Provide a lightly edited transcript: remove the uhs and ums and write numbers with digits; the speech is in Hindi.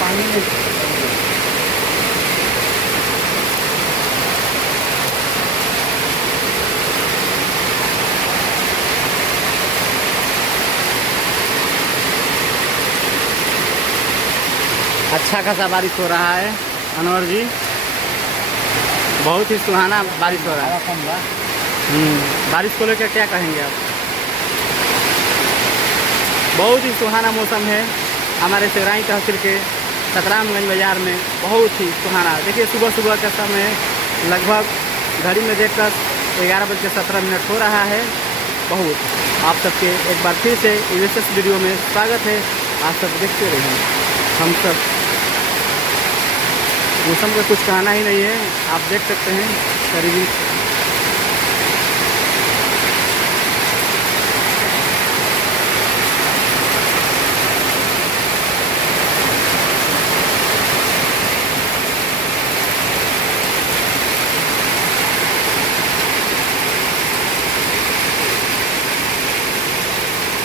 पानी में अच्छा खासा बारिश हो रहा है अनवर जी, बहुत ही सुहाना बारिश हो रहा है। बारिश को लेकर क्या कहेंगे आप? बहुत ही सुहाना मौसम है हमारे सिगराई तहसील के सतरामगंज बाज़ार में, बहुत ही सुहाना। देखिए सुबह सुबह का समय लगभग घड़ी में देखकर 11:17 हो रहा है। बहुत आप सबके एक बार फिर से विशेष वीडियो में स्वागत है। आप सब देखते रहें। हम सब मौसम का कुछ कहना ही नहीं है, आप देख सकते हैं करीबी